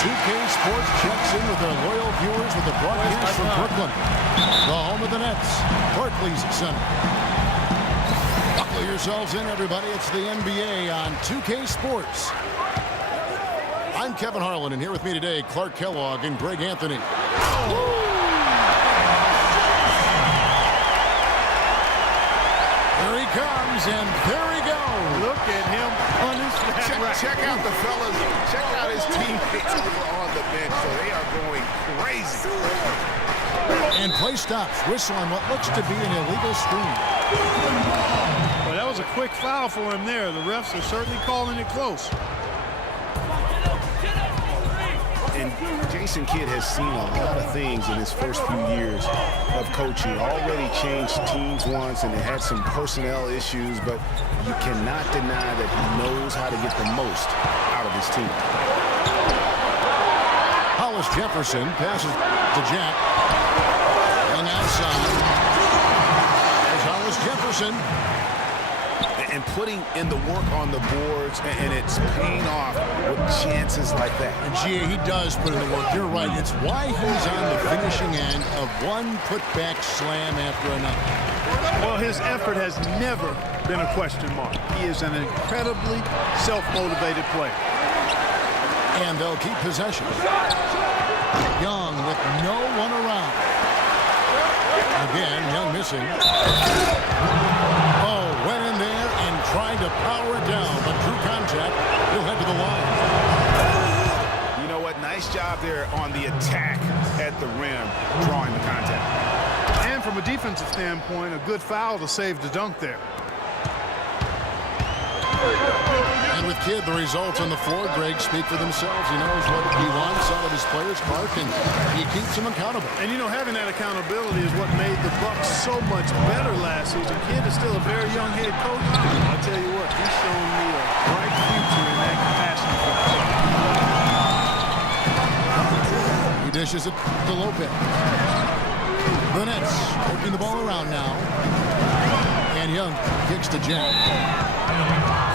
2K Sports checks in with their loyal viewers with the broadcast from Brooklyn, the home of the Nets, Barclays Center. Buckle yourselves in, everybody. It's the NBA on 2K Sports. I'm Kevin Harlan, and here with me today, Clark Kellogg and Greg Anthony. Here he comes, and there he goes. Look at him punish that. Check out the fellas. Check out his teammates over on the bench. So they are going crazy. And play stops. Whistle on what looks to be an illegal screen. Well, that was a quick foul for him there. The refs are certainly calling it close. And Jason Kidd has seen a lot of things in his first few years of coaching. Already changed teams once, and they had some personnel issues, but you cannot deny that he knows how to get the most out of his team. Hollis Jefferson passes to Jack. And outside. There's Hollis Jefferson. And putting in the work on the boards, and it's paying off with chances like that. And G.A., he does put in the work. You're right. It's why he's on the finishing end of one putback slam after another. Well, his effort has never been a question mark. He is an incredibly self-motivated player. And they'll keep possession. Young with no one around. Again, Young missing. Oh, went in there and tried to power it down, but through contact, he'll head to the line. You know what? Nice job there on the attack at the rim, drawing the contact. And from a defensive standpoint, a good foul to save the dunk there. And with Kidd, the results on the floor, Greg, speak for themselves. He knows what he wants out of his players, Clark, and he keeps them accountable. And, you know, having that accountability is what made the Bucks so much better last season. Kidd is still a very young head coach. I'll tell you what, he's shown me a bright future in that capacity. He dishes it to Lopez. The Nets working the ball around now. And Young kicks to Jack.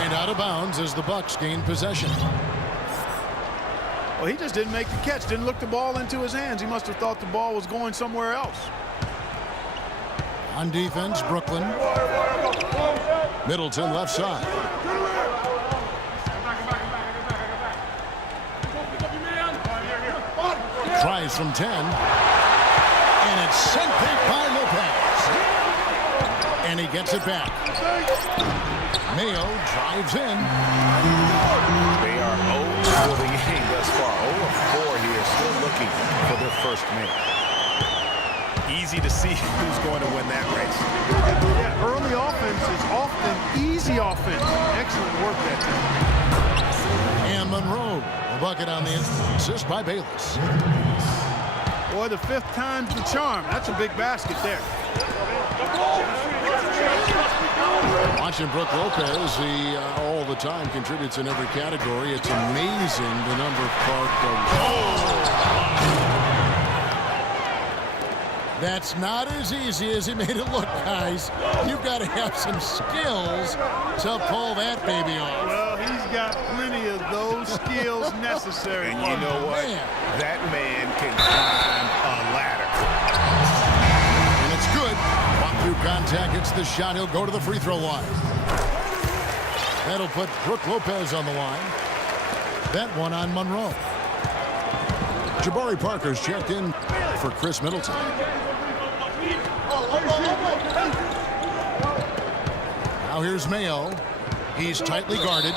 And out of bounds as the Bucks gain possession. Well, he just didn't make the catch, didn't look the ball into his hands. He must have thought the ball was going somewhere else. On defense, Brooklyn. Middleton left side. Tries from 10. And it's sent back by Lopez. And he gets it back. Mayo drives in. They are 0 for the game thus far. 0 4 here, still looking for their first make. Easy to see who's going to win that race. Yeah, early offense is often easy offense. Excellent work that time. And Monroe, a bucket on the assist by Bayless. Boy, the 5th time's the charm. That's a big basket there. Watching Brook Lopez, he all the time contributes in every category. It's amazing the number of Clark. That's not as easy as he made it look, guys. You've got to have some skills to pull that baby off. Well, he's got plenty of those skills necessary. And you know what? Man. That man can climb a ladder. And it's good. Walk through contact, hits the shot. He'll go to the free throw line. That'll put Brook Lopez on the line. That one on Monroe. Jabari Parker's checked in for Chris Middleton. Now here's Mayo. He's tightly guarded.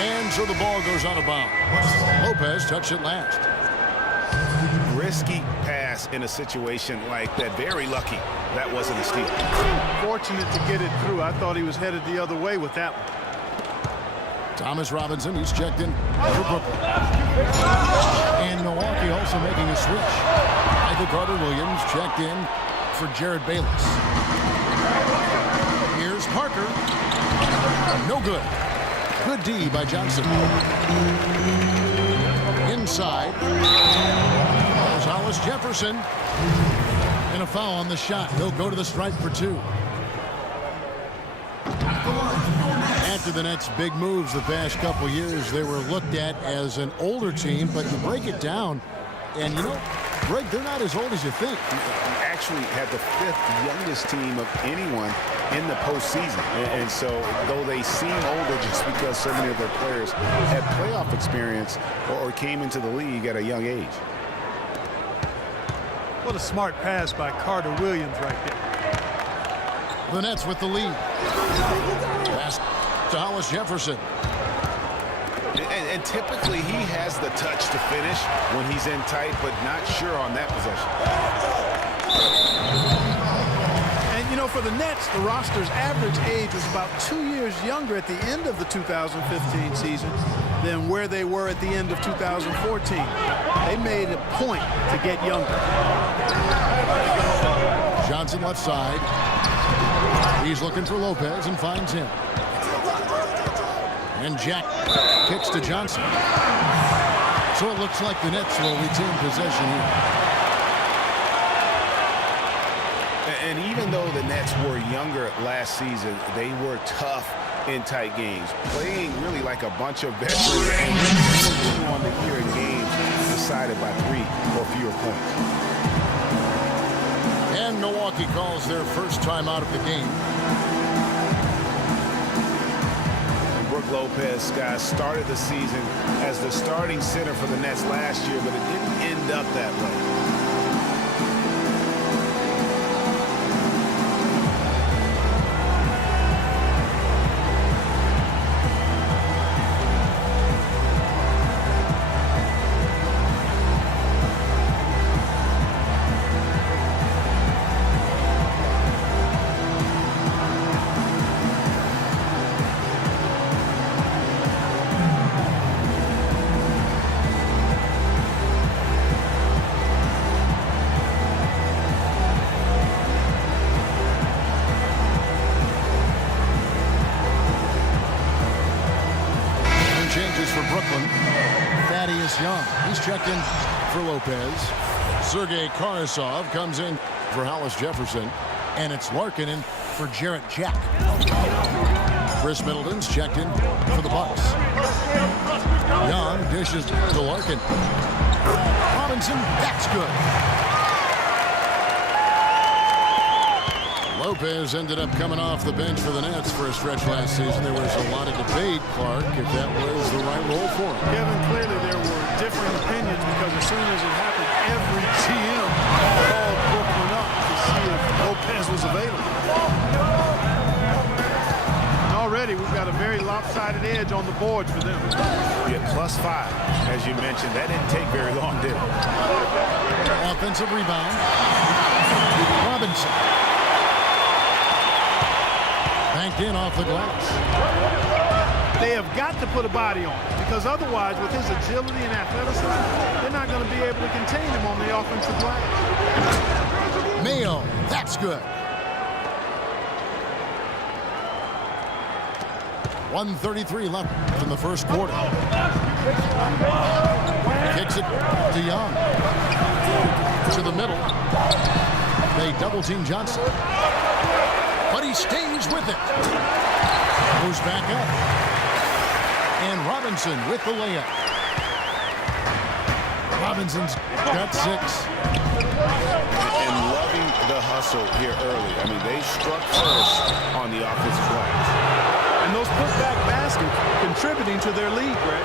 And so the ball goes out of bounds. Lopez touched it last. Risky pass in a situation like that. Very lucky that wasn't a steal. Fortunate to get it through. I thought he was headed the other way with that one. Thomas Robinson, he's checked in for Brooklyn. And Milwaukee also making a switch. Michael Carter-Williams checked in for Jared Bayless. Here's Parker. No good. Good D by Johnson. Inside. There's Hollis Jefferson. And a foul on the shot. He'll go to the stripe for 2. At After the Nets' big moves the past couple years, they were looked at as an older team, but you break it down, and you know, Greg, they're not as old as you think. Actually had the 5th youngest team of anyone in the postseason. And so though they seem older just because so many of their players had playoff experience or came into the league at a young age. What a smart pass by Carter Williams right there. The Nets with the lead. Pass to Hollis Jefferson. And typically he has the touch to finish when he's in tight, but not sure on that possession. And, you know, for the Nets, the roster's average age was about 2 years younger at the end of the 2015 season than where they were at the end of 2014. They made a point to get younger. Johnson left side. He's looking for Lopez and finds him. And Jack kicks to Johnson. So it looks like the Nets will retain possession here. And even though the Nets were younger last season, they were tough in tight games, playing really like a bunch of veterans and on the year in games decided by 3 or fewer points. And Milwaukee calls their first time out of the game. Brook Lopez, guys, started the season as the starting center for the Nets last year, but it didn't end up that way. He's checked in for Lopez. Sergei Karasov comes in for Hollis Jefferson. And it's Larkin in for Jarrett Jack. Chris Middleton's checked in for the Bucks. Young dishes to Larkin. Robinson, that's good. Lopez ended up coming off the bench for the Nets for a stretch last season. There was a lot of debate, Clark, if that was the right role for him. Kevin, clearly there were different opinions because as soon as it happened, every GM called Brooklyn up to see if Lopez was available. And already we've got a very lopsided edge on the boards for them. Yeah, +5, as you mentioned. That didn't take very long, did it? Offensive rebound. Robinson. Banked in off the glass. They have got to put a body on it because otherwise, with his agility and athleticism, they're not going to be able to contain him on the offensive glass. Mayo, that's good. 1:33 left in the first quarter. Kicks it to Young. To the middle. They double-team Johnson. But he stays with it. Goes back up. And Robinson with the layup. Robinson's got 6. And loving the hustle here early. I mean, they struck first on the offensive glass. And those putback baskets contributing to their lead, Greg.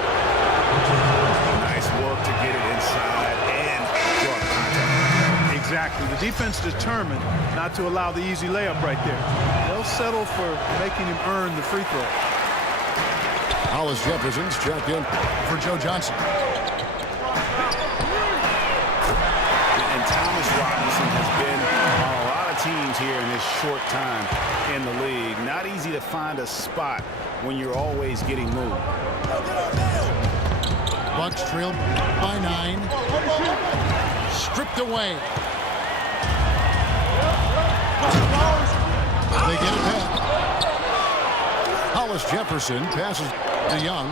Nice work to get it inside and draw contact. Exactly. The defense determined not to allow the easy layup right there. They'll settle for making him earn the free throw. Hollis Jefferson's checked in for Joe Johnson. And Thomas Robinson has been on a lot of teams here in his short time in the league. Not easy to find a spot when you're always getting moved. Bucks trail by 9. Stripped away. They get it back. Hollis Jefferson passes to Young.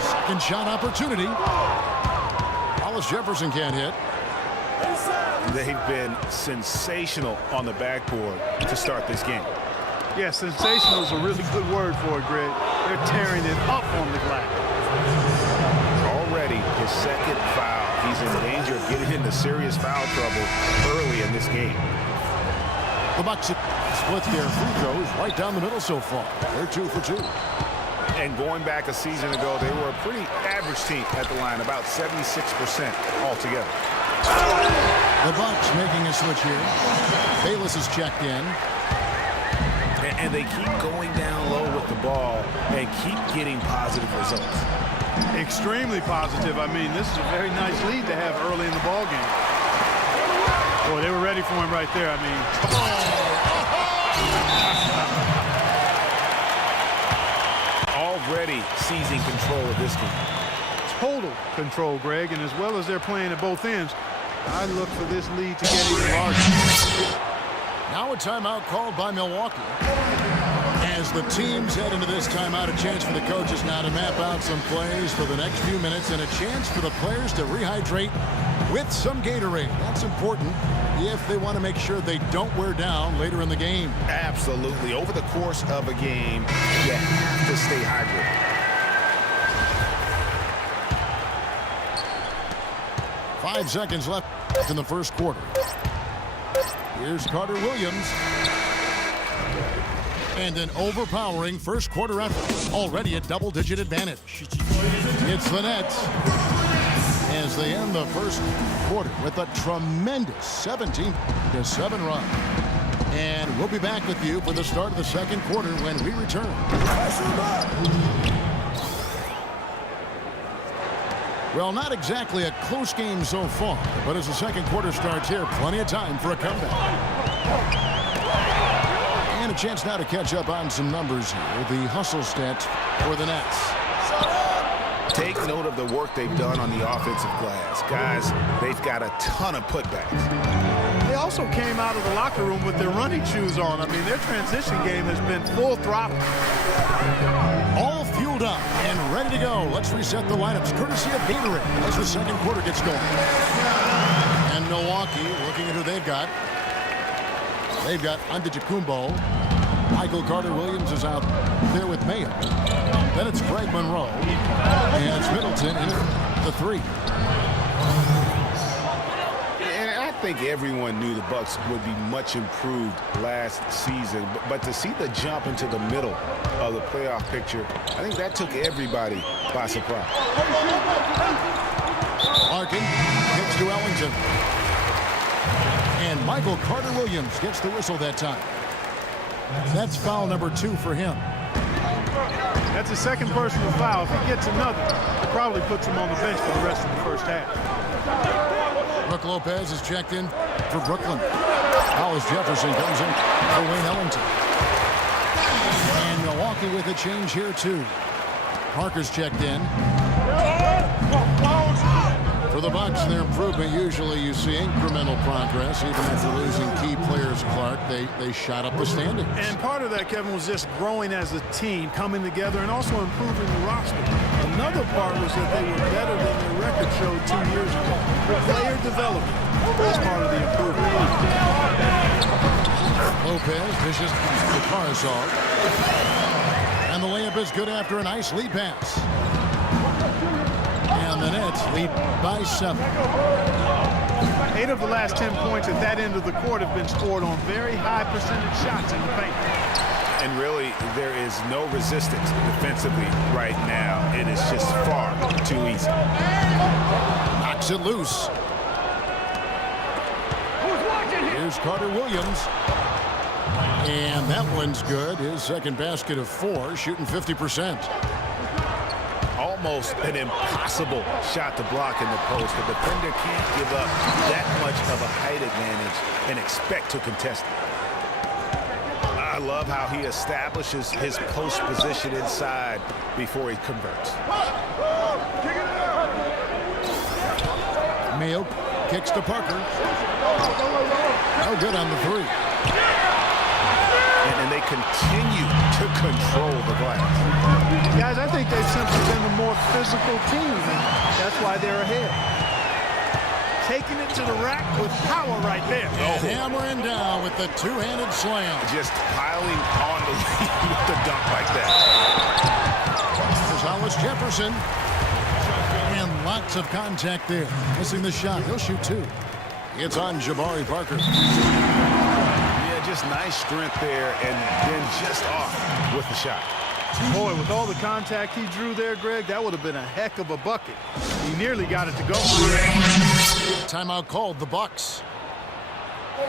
Second shot opportunity. Hollis Jefferson can't hit. They've been sensational on the backboard to start this game. Yeah, sensational is a really good word for it, Greg. They're tearing it up on the glass. Already his second foul. He's in danger of getting into serious foul trouble early in this game. The Bucks split their free throws right down the middle so far. They're 2 for 2. And going back a season ago, they were a pretty average team at the line, about 76% altogether. The Bucks making a switch here. Bayless is checked in. And they keep going down low with the ball and keep getting positive results. Extremely positive. I mean, this is a very nice lead to have early in the ball game. Boy, they were ready for him right there. I mean, already seizing control of this game. total control, Greg, and as well as they're playing at both ends, I look for this lead to get even larger. Now a timeout called by Milwaukee. As the teams head into this timeout, a chance for the coaches now to map out some plays for the next few minutes and a chance for the players to rehydrate with some Gatorade. That's important if they want to make sure they don't wear down later in the game. Absolutely. Over the course of a game, you have to stay hydrated. 5 seconds left in the first quarter. Here's Carter Williams. And an overpowering first quarter effort. Already a double-digit advantage. It's the Nets as they end the first quarter with a tremendous 17-7 run. And we'll be back with you for the start of the second quarter when we return. Well, not exactly a close game so far, but as the second quarter starts here, plenty of time for a comeback. And a chance now to catch up on some numbers here. The hustle stats for the Nets. Take note of the work they've done on the offensive glass. Guys, they've got a ton of putbacks. They also came out of the locker room with their running shoes on. I mean, their transition game has been full throttle. All fueled up and ready to go. Let's reset the lineups courtesy of Gatorade as the second quarter gets going. And Milwaukee looking at who they've got. They've got Antetokounmpo. Michael Carter-Williams is out there with Mayo. Then it's Greg Monroe. And it's Middleton in the 3. And I think everyone knew the Bucks would be much improved last season. But to see the jump into the middle of the playoff picture, I think that took everybody by surprise. Larkin gets to Ellington. And Michael Carter-Williams gets the whistle that time. That's foul number 2 for him. That's a second personal foul. If he gets another, it probably puts him on the bench for the rest of the first half. Brook Lopez is checked in for Brooklyn. Hollis Jefferson comes in for Wayne Ellington. And Milwaukee with a change here too. Parker's checked in. For the Bucks, their improvement, usually you see incremental progress. Even after losing key players, Clark, they shot up the standings. And part of that, Kevin, was just growing as a team, coming together, and also improving the roster. Another part was that they were better than their record showed 2 years ago. Player development was part of the improvement. Lopez dishes to Carsall. And the layup is good after a nice lead pass. And the Nets lead by 7. 8 of the last 10 points at that end of the court have been scored on very high percentage shots in the paint. And really, there is no resistance defensively right now. It is just far too easy. Knocks it loose. Here's Carter Williams. And that one's good. His second basket of 4, shooting 50%. Almost an impossible shot to block in the post. The defender can't give up that much of a height advantage and expect to contest it. I love how he establishes his post position inside before he converts. Mayo kicks to Parker. No good on the 3. And they continue to control the glass. Guys, I think they've simply been the more physical team, and that's why they're ahead. taking it to the rack with power right there. And hammering down with the two-handed slam. Just piling on the lead with the dunk like that. There's Hollis Jefferson. And lots of contact there. Missing the shot. He'll shoot two. It's on Jabari Parker. Yeah, just nice strength there, and then just off with the shot. Boy, with all the contact he drew there, Greg, that would have been a heck of a bucket. He nearly got it to go. Timeout called, the Bucks.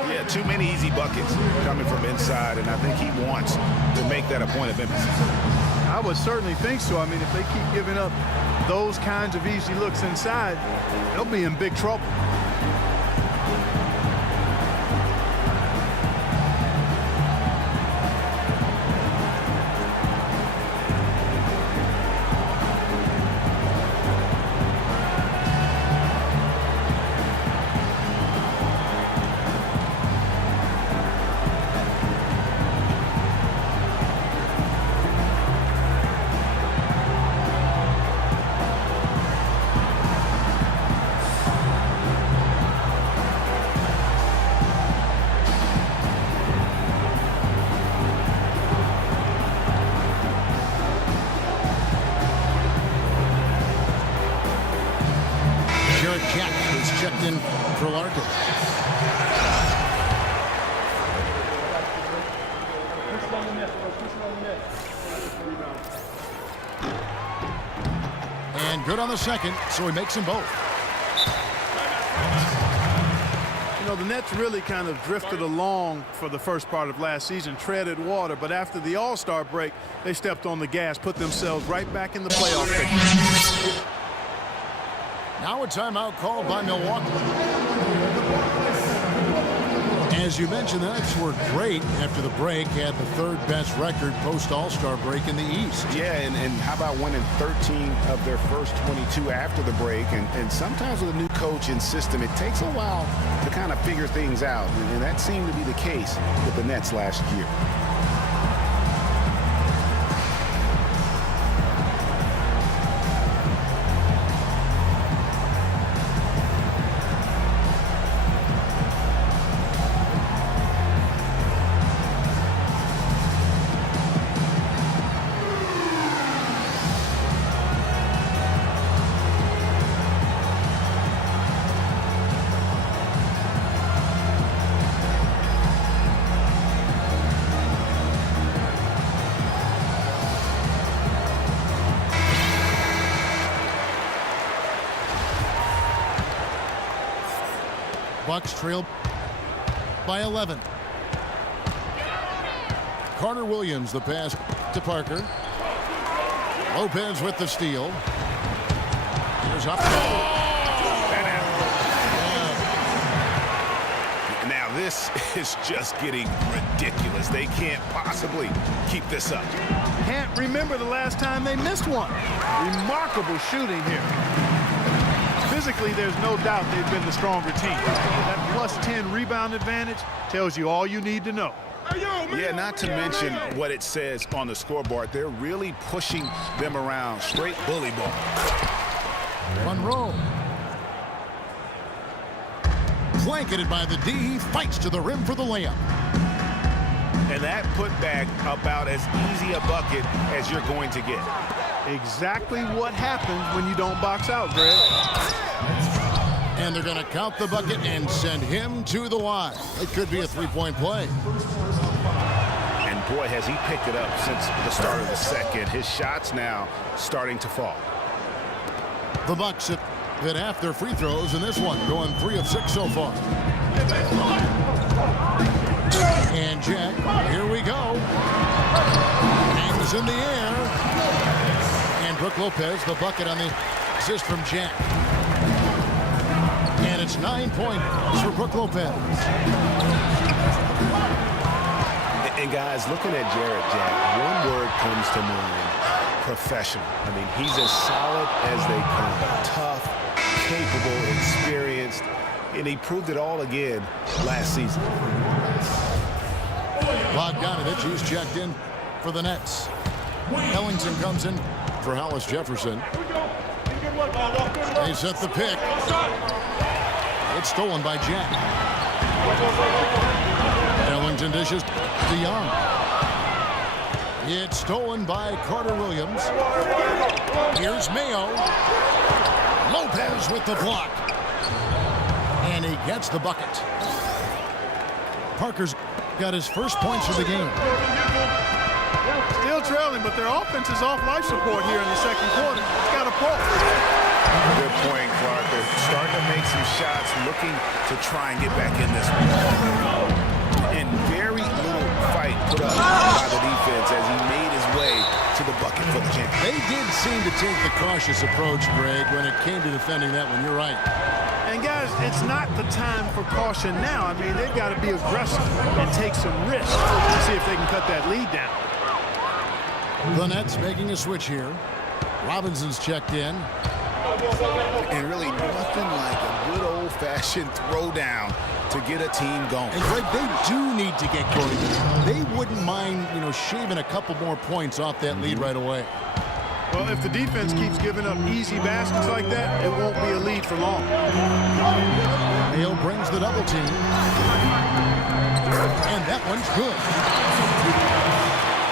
Yeah, too many easy buckets coming from inside, and I think he wants to make that a point of emphasis. I would certainly think so. I mean, if they keep giving up those kinds of easy looks inside, they'll be in big trouble. Jack is checked in for Larkin. And good on the second, so he makes them both. You know, the Nets really kind of drifted along for the first part of last season, treaded water, but after the All-Star break, they stepped on the gas, put themselves right back in the playoff picture. Now a timeout called by Milwaukee. As you mentioned, the Nets were great after the break, had the third best record post-All-Star break in the East. Yeah, and how about winning 13 of their first 22 after the break? And sometimes with a new coach and system, it takes a while to kind of figure things out. And that seemed to be the case with the Nets last year. Bucks trail by 11. Carter Williams, the pass to Parker. Lopez with the steal. Here's up. Now this is just getting ridiculous. They can't possibly keep this up. Can't remember the last time they missed one. Remarkable shooting here. Physically, there's no doubt they've been the stronger team. That plus 10 rebound advantage tells you all you need to know. Yeah, not to mention what it says on the scoreboard. They're really pushing them around. Straight bully ball. Monroe. Blanketed by the D. He fights to the rim for the layup. And that putback about as easy a bucket as you're going to get. Exactly what happens when you don't box out, Greg. And they're going to count the bucket and send him to the line. It could be a three-point play. And boy, has he picked it up since the start of the second. His shots now starting to fall. The Bucks have hit half their free throws in this one, going 3 of 6 so far. And Jack, here we go. Hangs in the air. And Brook Lopez, the bucket on the assist from Jack. And it's 9 points for Brook Lopez. And guys, looking at Jarrett Jack, one word comes to mind: professional. I mean, he's as solid as they come. Tough, capable, experienced, and he proved it all again last season. Bogdanovich, he's checked in for the Nets. Ellington comes in for Hollis Jefferson. They set the pick. It's stolen by Jack. Ellington dishes to Young. It's stolen by Carter Williams. Here's Mayo. Lopez with the block. And he gets the bucket. Parker's got his first points of the game. Still trailing, but their offense is off life support here in the second quarter. It's got a pull. Good point, Clark. They're starting to make some shots, looking to try and get back in this one. And very little fight put up by the defense as he made his way to the bucket for the champ. They did seem to take the cautious approach, Greg, when it came to defending that one. You're right. And guys, it's not the time for caution now. I mean, they've got to be aggressive and take some risks to see if they can cut that lead down. The Nets making a switch here. Robinson's checked in. And really nothing like a good old-fashioned throwdown to get a team going. And Greg, they do need to get going. They wouldn't mind, shaving a couple more points off that lead right away. Well, if the defense keeps giving up easy baskets like that, it won't be a lead for long. Hale brings the double team. And that one's good.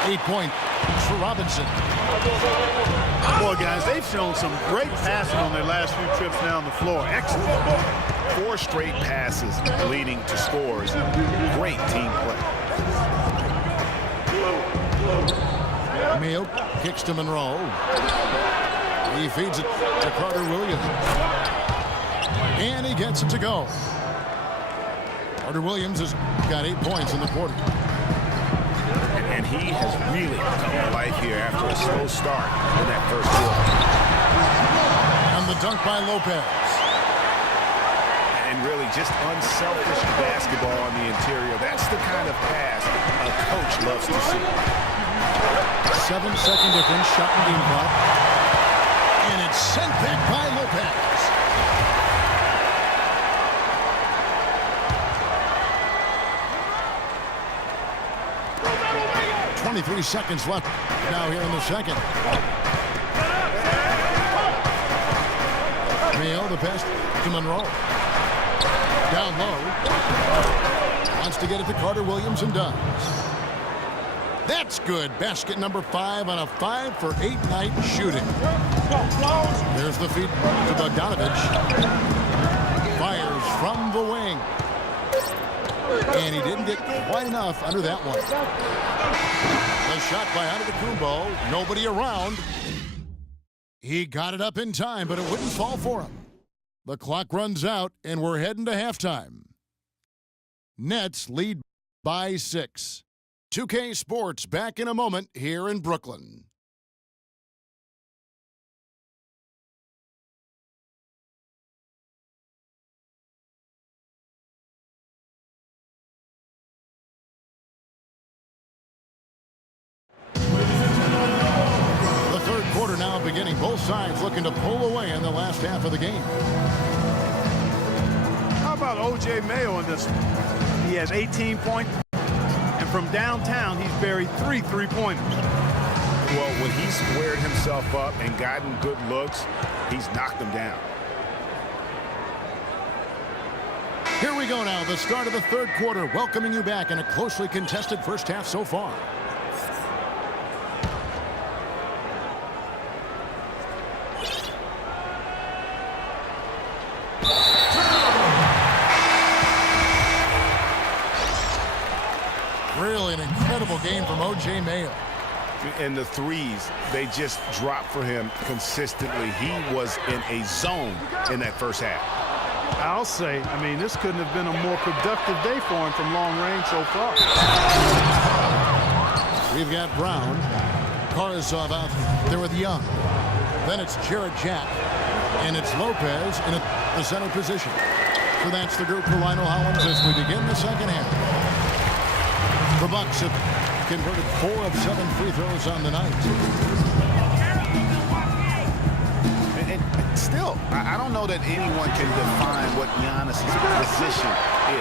8 points for Robinson. Boy, guys, they've shown some great passing on their last few trips down the floor. Excellent. 4 straight passes leading to scores. Great team play. Mayo kicks to Monroe. He feeds it to Carter Williams. And he gets it to go. Carter Williams has got 8 points in the quarter. And he has really come to life here after a slow start in that first quarter. And the dunk by Lopez. And really just unselfish basketball on the interior. That's the kind of pass a coach loves to see. 7-second difference, shot and game clock. And it's sent back by Lopez. 23 seconds left now here in the second. Mayo, the pass to Monroe. Down low. Wants to get it to Carter Williams and does. That's good. Basket number 5 on a 5-for-8 night shooting. There's the feed to Bogdanovich. Fires from the wing. And he didn't get quite enough under that one. A shot by Antetokounmpo. Nobody around. He got it up in time, but it wouldn't fall for him. The clock runs out, and we're heading to halftime. Nets lead by 6. 2K Sports back in a moment here in Brooklyn. The third quarter now beginning. Both sides looking to pull away in the last half of the game. How about O.J. Mayo in this one? He has 18 points. And from downtown, he's buried 3 3-pointers. Well, when he's squared himself up and gotten good looks, he's knocked them down. Here we go now, the start of the third quarter, welcoming you back in a closely contested first half so far. Really an incredible game from O.J. Mayo. And the threes, they just dropped for him consistently. He was in a zone in that first half. I'll say, this couldn't have been a more productive day for him from long range so far. We've got Brown. Karazov out there with Young. Then it's Jarrett Jack. And it's Lopez in the center position. So that's the group for Lionel Hollins as we begin the second half. The Bucks have converted 4 of 7 free throws on the night. And still, I don't know that anyone can define what Giannis' position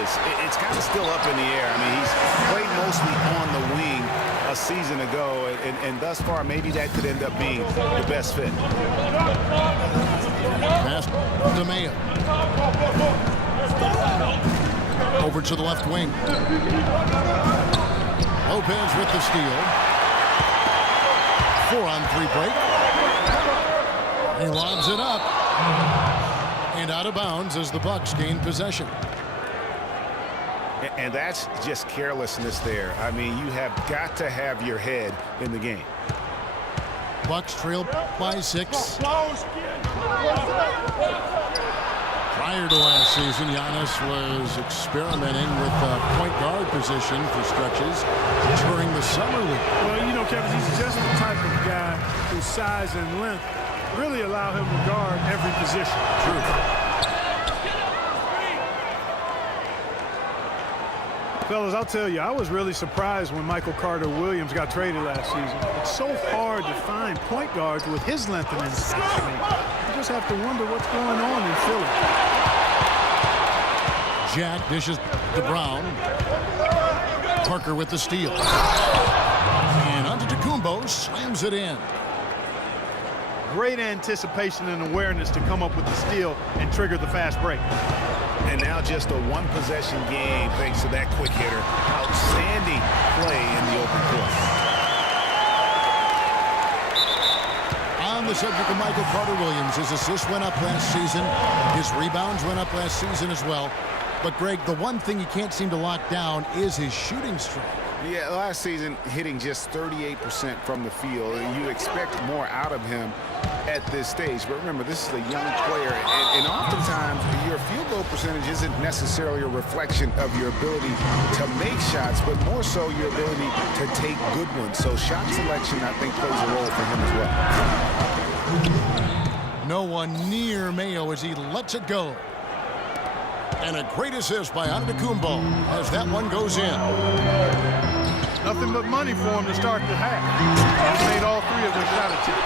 is. It's kind of still up in the air. He's played mostly on the wing a season ago, and thus far, maybe that could end up being the best fit. Pass to Mayo. Over to the left wing. Lopez with the steal. 4-on-3 break. He lobs it up. And out of bounds as the Bucks gain possession. And that's just carelessness there. I mean, you have got to have your head in the game. Bucks trail by 6. Prior to last season, Giannis was experimenting with point guard position for stretches during the summer league. Well, you know, Kevin, he's just the type of guy whose size and length really allow him to guard every position. True. Fellas, I'll tell you, I was really surprised when Michael Carter-Williams got traded last season. It's so hard to find point guards with his length and size. You just have to wonder what's going on in Philly. Jack dishes to Brown. Parker with the steal. And Antetokounmpo slams it in. Great anticipation and awareness to come up with the steal and trigger the fast break. And now just a one-possession game thanks to that quick hitter. Outstanding play in the open court. On the subject of Michael Carter-Williams, his assists went up last season. His rebounds went up last season as well. But, Greg, the one thing he can't seem to lock down is his shooting streak. Yeah, last season hitting just 38% from the field. You expect more out of him at this stage. But remember, this is a young player, and oftentimes your field goal percentage isn't necessarily a reflection of your ability to make shots, but more so your ability to take good ones. So shot selection, I think, plays a role for him as well. No one near Mayo as he lets it go. And a great assist by Antetokounmpo as that one goes in. Nothing but money for him to start the half. He made all 3 of their shot attempts.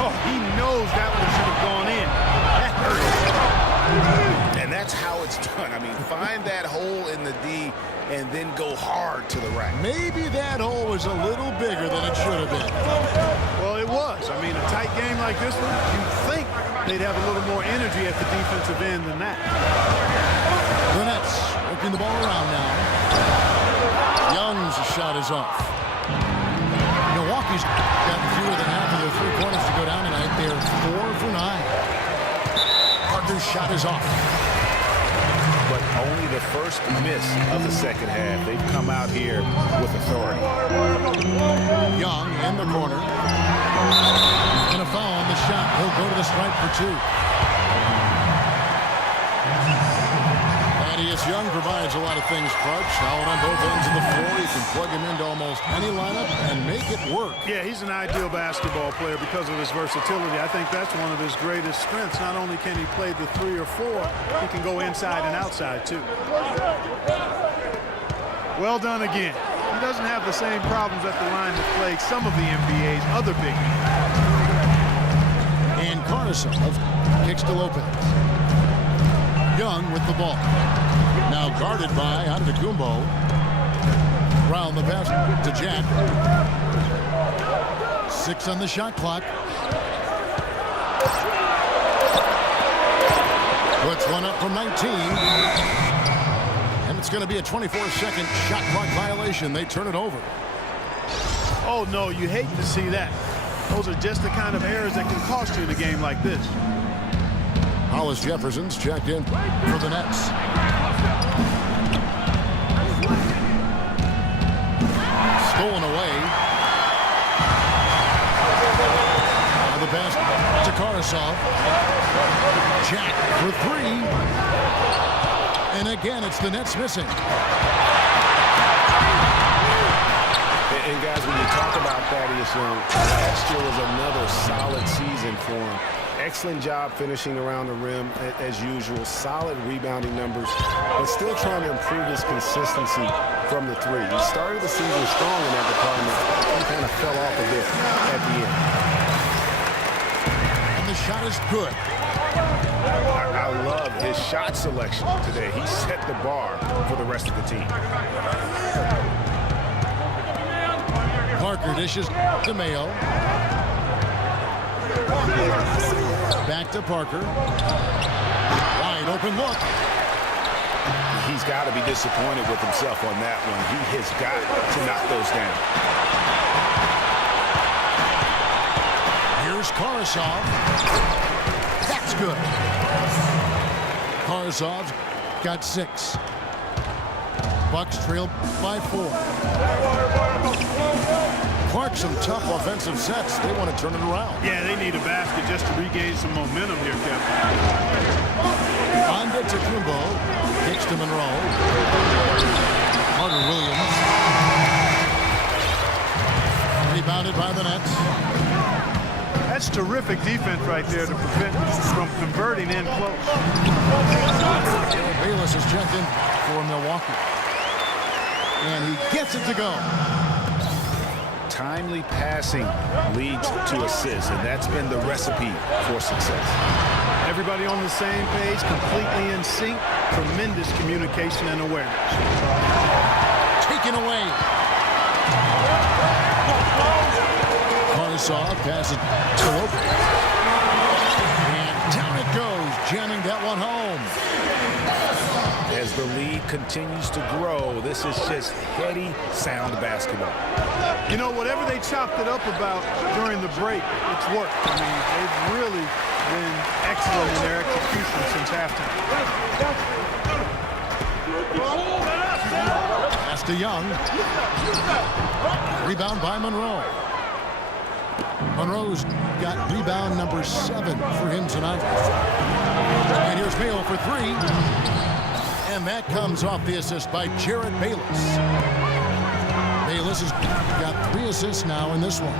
Oh, he knows that one should have gone in. That hurt. And that's how it's done. I mean, find that hole in the D and then go hard to the rack. Maybe that hole was a little bigger than it should have been. Well, it was. I mean, a tight game like this one, you'd think they'd have a little more energy at the defensive end than that. The Nets working the ball around now. Young's shot is off. Milwaukee's got fewer than half of their 3-pointers to go down tonight. They're 4 for 9. Parker's shot is off. But only the first miss of the second half. They've come out here with authority. Young in the corner. And a foul on the shot. He'll go to the stripe for 2. Thaddeus Young provides a lot of things, Clark. Solid on both ends of the floor. You can plug him into almost any lineup and make it work. Yeah, he's an ideal basketball player because of his versatility. I think that's one of his greatest strengths. Not only can he play the 3 or 4, he can go inside and outside, too. Well done again. He doesn't have the same problems at the line that plague some of the NBA's other big men. And Caruso kicks to Lopez. Young with the ball. Now guarded by Antetokounmpo. Round the pass to Jack. 6 on the shot clock. Puts one up from 19. And it's going to be a 24-second shot clock violation. They turn it over. Oh, no, you hate to see that. Those are just the kind of errors that can cost you in a game like this. Hollis Jefferson's checked in for the Nets. Stolen away. Now the pass to Caruso. Jack for 3. And again, it's the Nets missing. And guys, when you talk about Thaddeus Young, last year was another solid season for him. Excellent job finishing around the rim as usual. Solid rebounding numbers, but still trying to improve his consistency from the 3. He started the season strong in that department. He kind of fell off a bit at the end. And the shot is good. I love his shot selection today. He set the bar for the rest of the team. Parker dishes to Mayo. Back to Parker. Wide Wide open look. He's got to be disappointed with himself on that one. He has got to knock those down. Here's Karsov. That's good. Karsov's got 6. Bucks trail by 4. Clark, some tough offensive sets. They want to turn it around. Yeah, they need a basket just to regain some momentum here, Kevin. On to Teamup. Kicks to Monroe. Carter Williams. Rebounded by the Nets. That's terrific defense right there to prevent from converting in close. Bayless is checked in for Milwaukee. And he gets it to go. Timely passing leads to assists, and that's been the recipe for success. Everybody on the same page, completely in sync. Tremendous communication and awareness. Taken away. Karsov passes to Lopez. And down it goes, jamming that one home. As the lead continues to grow, this is just heady, sound basketball. You know, whatever they chopped it up about during the break, it's worked. I mean, they've really been excellent in their execution since halftime. Pass to Young. Rebound by Monroe. Monroe's got rebound number 7 for him tonight. And here's Mayo for 3. And that comes off the assist by Jarrett Bayless. Bayless has got 3 assists now in this one.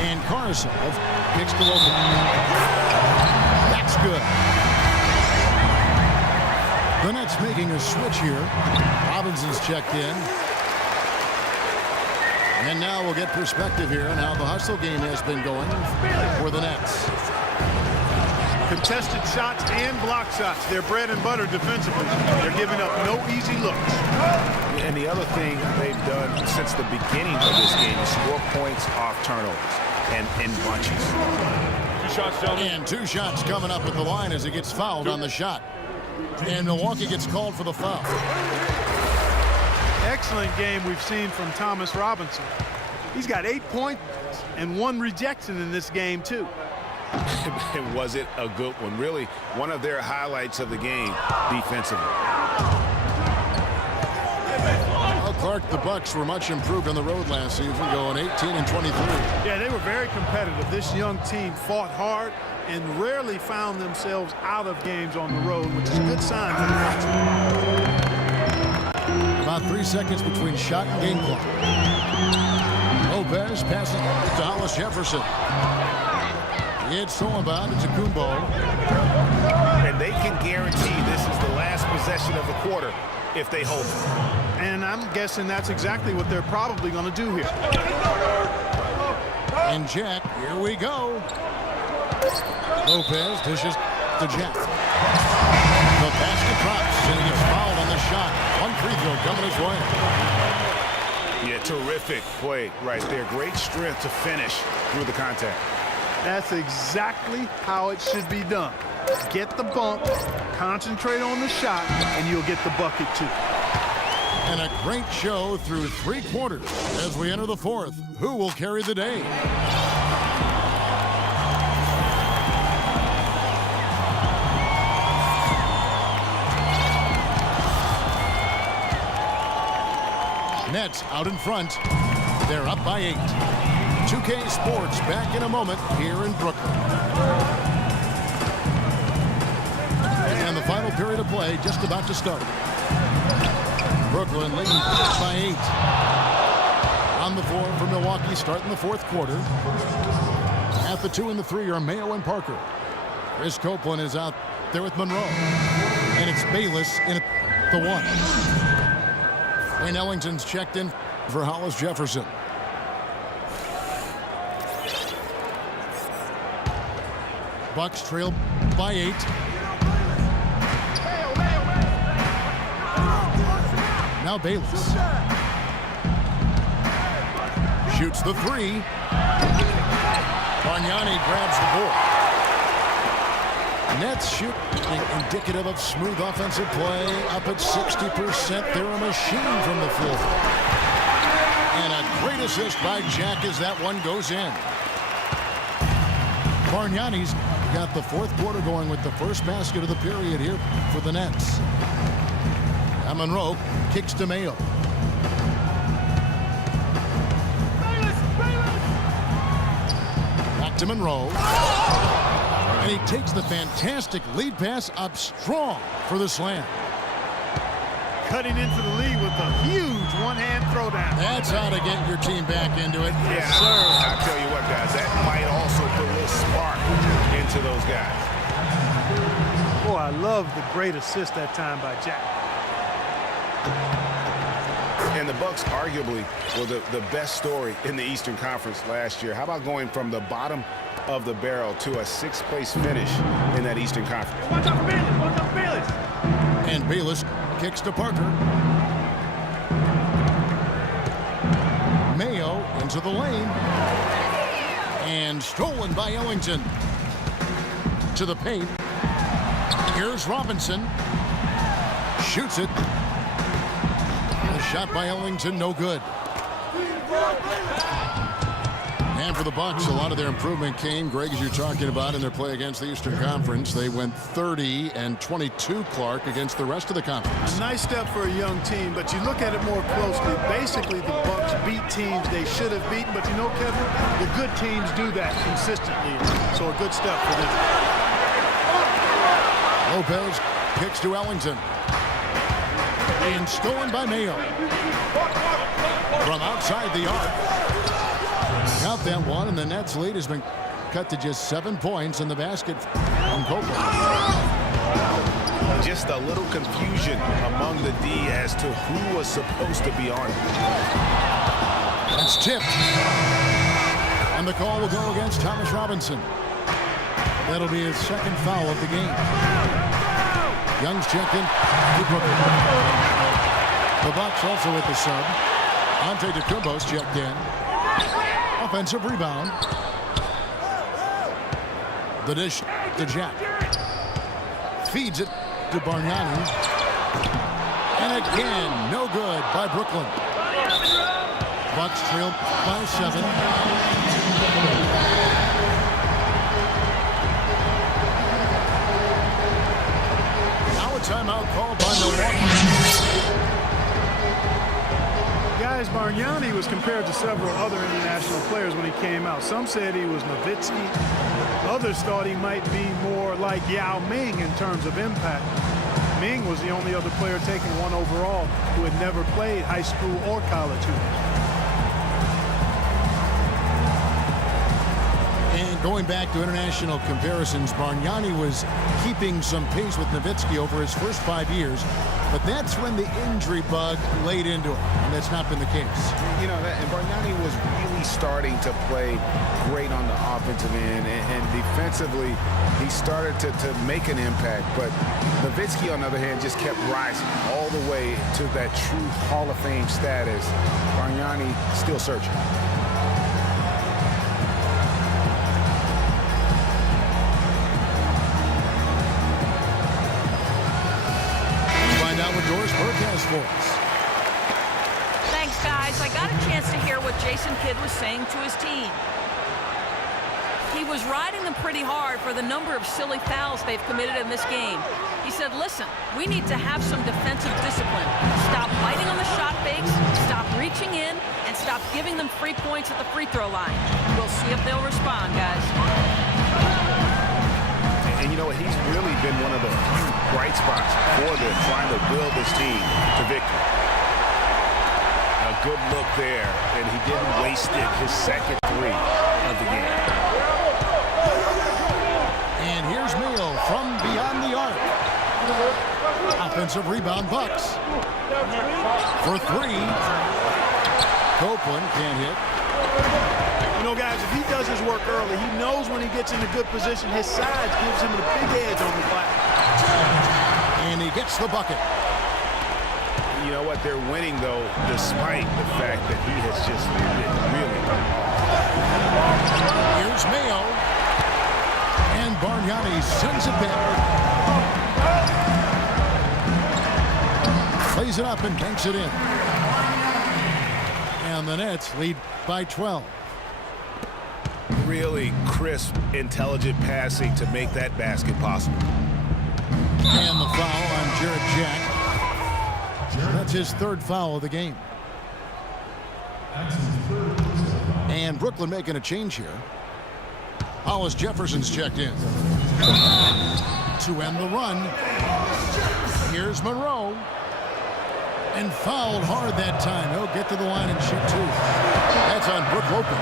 And Karsov kicks to Lopez. That's good. The Nets making a switch here. Robinson's checked in. And now we'll get perspective here on how the hustle game has been going for the Nets. Contested shots and block shots. They're bread and butter defensively. They're giving up no easy looks. And the other thing they've done since the beginning of this game is score points off turnovers and in bunches. 2 shots, gentlemen. And 2 shots coming up at the line as he gets fouled on the shot. And Milwaukee gets called for the foul. Excellent game we've seen from Thomas Robinson. He's got 8 points and 1 rejection in this game, too. And was it a good one? Really, one of their highlights of the game defensively. Well, Clark, the Bucks were much improved on the road last season, going 18-23. Yeah, they were very competitive. This young team fought hard and rarely found themselves out of games on the road, which is a good sign for the Bucks. About 3 seconds between shot and game clock. Lopez passes to Hollis Jefferson. It's thrown about to Teamup. And they can guarantee this is the last possession of the quarter if they hold it. And I'm guessing that's exactly what they're probably going to do here. And Jack, here we go. Lopez dishes to Jack. The basket drops and he gets fouled on the shot. 1 free throw coming his way. Yeah, terrific play right there. Great strength to finish through the contact. That's exactly how it should be done. Get the bump, concentrate on the shot, and you'll get the bucket too. And a great show through 3 quarters as we enter the 4th. Who will carry the day? Nets out in front. They're up by 8. 2K Sports back in a moment here in Brooklyn. And the final period of play just about to start. Brooklyn leading by 8. On the floor for Milwaukee starting the 4th quarter. At the 2 and the 3 are Mayo and Parker. Chris Copeland is out there with Monroe. And it's Bayless in at the 1. Wayne Ellington's checked in for Hollis Jefferson. Bucks trail by 8. Now Bayless. Shoots the 3. Bargnani grabs the board. Nets shoot indicative of smooth offensive play. Up at 60%. They're a machine from the floor. And a great assist by Jack as that one goes in. Bargnani's got the fourth quarter going with the first basket of the period here for the Nets. Monroe kicks to Mayo. Back to Monroe. And he takes the fantastic lead pass up strong for the slam. Cutting into the lead with a huge one-hand throwdown. That's how to get your team back into it. Yeah, sir. I'll tell you what, guys, that might also put a little spark into those guys. Boy, I love the great assist that time by Jack. And the Bucks arguably were the best story in the Eastern Conference last year. How about going from the bottom of the barrel to a sixth-place finish in that Eastern Conference? Watch out, Bayless. Watch out, Bayless. And Bayless kicks to Parker. Mayo into the lane. And stolen by Ellington. To the paint. Here's Robinson. Shoots it. The shot by Ellington, no good. And for the Bucks, a lot of their improvement came, Greg, as you're talking about, in their play against the Eastern Conference. They went 30-22, Clark, against the rest of the conference. A nice step for a young team, but you look at it more closely. Basically, the Bucks beat teams they should have beaten, but you know, Kevin, the good teams do that consistently. So a good step for them. Lopez kicks to Ellington. And stolen by Mayo. From outside the arc. Count that one, and the Nets lead has been cut to just 7 points in the basket from Copeland. Just a little confusion among the D as to who was supposed to be on. It's tipped. And the call will go against Thomas Robinson. That'll be his second foul of the game. Young's checked in. The Bucks also with the sub. Antetokounmpo's checked in. Offensive rebound. The dish to Jack. Feeds it to Bargnani. And again, no good by Brooklyn. Bucks trail by 7. Timeout called by Milwaukee. Guys, Bargnani was compared to several other international players when he came out. Some said he was Nowitzki. Others thought he might be more like Yao Ming in terms of impact. Ming was the only other player taken 1 overall who had never played high school or college hoops. And going back to international comparisons, Bargnani was keeping some pace with Nowitzki over his first 5 years, but that's when the injury bug laid into him, and that's not been the case. You know, and Bargnani was really starting to play great on the offensive end, and defensively, he started to make an impact, but Nowitzki, on the other hand, just kept rising all the way to that true Hall of Fame status. Bargnani still searching. Thanks, guys. I got a chance to hear what Jason Kidd was saying to his team. He was riding them pretty hard for the number of silly fouls they've committed in this game. He said, listen, we need to have some defensive discipline. Stop biting on the shot fakes, stop reaching in, and stop giving them free points at the free throw line. We'll see if they'll respond, guys. And you know what? He's really been one of the few bright spots for them trying to build this team to victory. A good look there, and he didn't waste it. His second 3 of the game. And here's Mayo from beyond the arc. Offensive rebound, Bucks. For 3. Copeland can't hit. You know, guys, if he does his work early, he knows when he gets in a good position, his size gives him a big edge on the glass. And he gets the bucket. You know what? They're winning, though, despite the fact that he has just been really Here's Mayo. And Bargnani sends it back. lays it up and banks it in. And the Nets lead by 12. Really crisp, intelligent passing to make that basket possible. And the foul on Jarrett Jack. That's his third foul of the game. And Brooklyn making a change here. Hollis Jefferson's checked in. To end the run, here's Monroe. And fouled hard that time. He'll get to the line and shoot two. That's on Brook Lopez.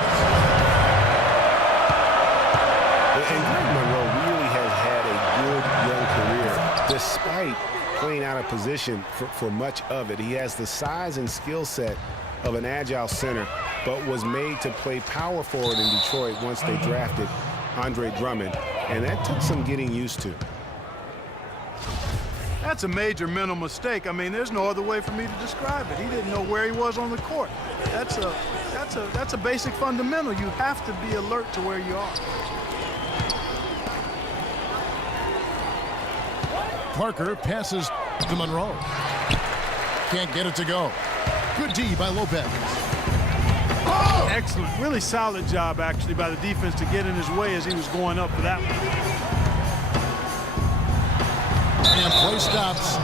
And Greg Monroe really has had a good young career, despite playing out of position for much of it. He has the size and skill set of an agile center, but was made to play power forward in Detroit once they drafted Andre Drummond, and that took some getting used to. That's a major mental mistake. I mean, there's no other way for me to describe it. He didn't know where he was on the court. That's a basic fundamental. You have to be alert to where you are. Parker passes to Monroe. Can't get it to go. Good D by Lopez. Excellent. Really solid job, actually, by the defense to get in his way as he was going up for that one. And play stops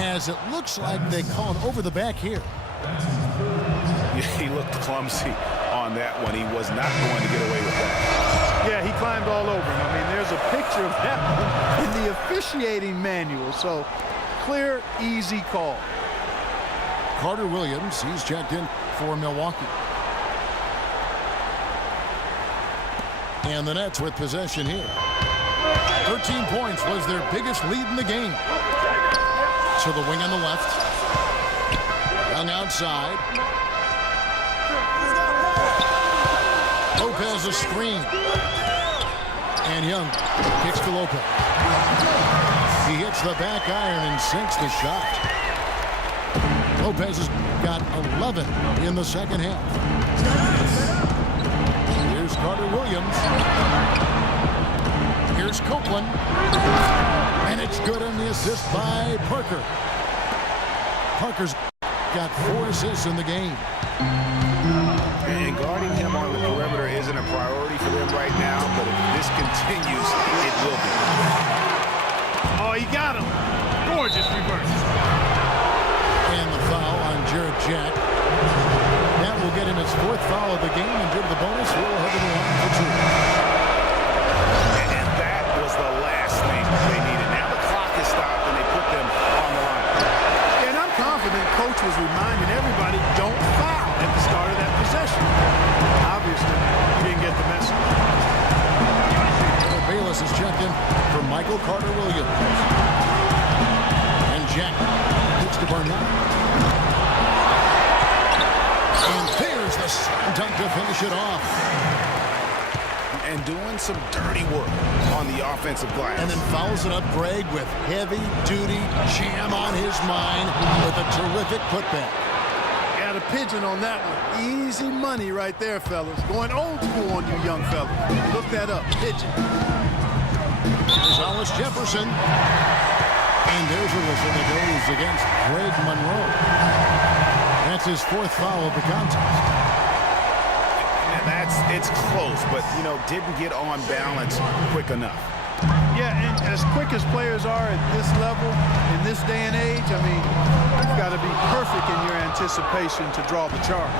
as it looks like they called over the back here. He looked clumsy on that one. He was not going to get away with that. Yeah, he climbed all over him. I mean, there's a picture of that one in the officiating manual. So, clear, easy call. Carter Williams, he's checked in for Milwaukee. And the Nets with possession here. 13 points was their biggest lead in the game. To the wing on the left. Young outside. Lopez a screen. And Young kicks to Lopez. He hits the back iron and sinks the shot. Lopez has got 11 in the second half. Here's Carter Williams. Here's Copeland. And it's good on the assist by Parker. Parker's got 4 assists in the game. And guarding him on the perimeter isn't a priority for them right now, but if this continues, it will be. Oh, he got him. Gorgeous reverse. And the foul on Jarrett Jack. That will get him his 4th foul of the game, and due to the bonus, we'll head to the line for 2. And that was the last thing they needed. Now the clock is stopped, and they put them on the line. And I'm confident Coach was reminding everybody, don't foul at the start of that possession. Obviously, he didn't get the message. Bayless is checked in for Michael Carter Williams. And Jack hits to Barnett. And there's the slam dunk to finish it off. And doing some dirty work on the offensive glass. And then fouls it up Greg with heavy-duty jam on his mind with a terrific putback. Got a pigeon on that one. Easy money right there, fellas. Going old school on you young fellas. Look that up. Pigeon. Here's Hollis Jefferson. And there's a whistle that goes against Greg Monroe. That's his 4th foul of the contest. It's close, but, didn't get on balance quick enough. Yeah, and as quick as players are at this level, in this day and age, I mean, you've got to be perfect in your anticipation to draw the charge.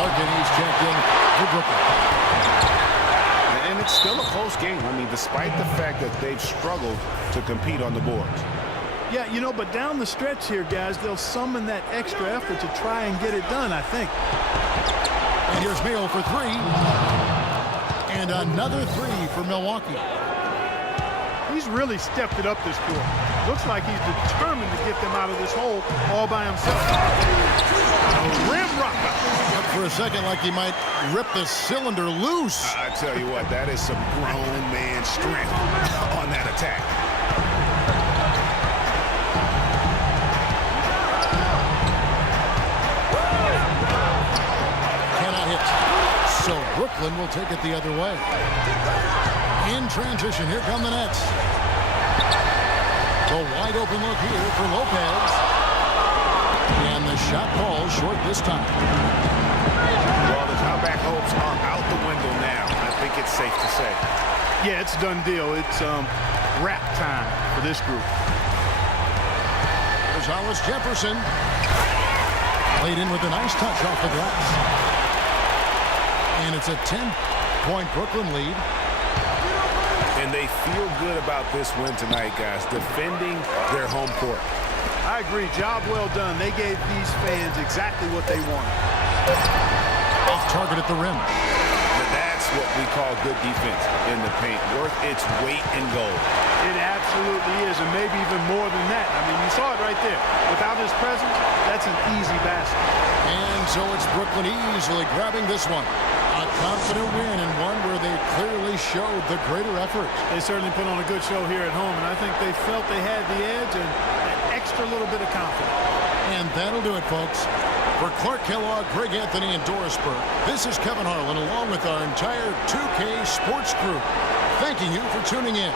Larkin, he's checked in for Brooklyn. And it's still a close game. I mean, despite the fact that they've struggled to compete on the boards. Yeah, but down the stretch here, guys, they'll summon that extra effort to try and get it done, I think. And here's Mayo for 3. And another 3 for Milwaukee. He's really stepped it up this quarter. Looks like he's determined to get them out of this hole all by himself. A rim rocker. Up for a second like he might rip the cylinder loose. I tell you what, that is some grown man strength on that attack. So Brooklyn will take it the other way. In transition, here come the Nets. The wide open look here for Lopez. shot falls short this time. Well, the comeback hopes are out the window now. I think it's safe to say. Yeah, it's a done deal. It's wrap time for this group. There's Hollis Jefferson. Played in with a nice touch off the glass. And it's a 10-point Brooklyn lead. And they feel good about this win tonight, guys, defending their home court. I agree. Job well done. They gave these fans exactly what they wanted. Off target at the rim. But that's what we call good defense in the paint. Worth its weight in gold. It absolutely is, and maybe even more than that. I mean, you saw it right there. Without his presence, that's an easy basket. And so it's Brooklyn easily grabbing this one. A confident win, and one where they clearly showed the greater effort. They certainly put on a good show here at home, and I think they felt they had the edge and an extra little bit of confidence. And that'll do it, folks. For Clark Kellogg, Greg Anthony, and Doris Burke, this is Kevin Harlan along with our entire 2K Sports crew, thanking you for tuning in.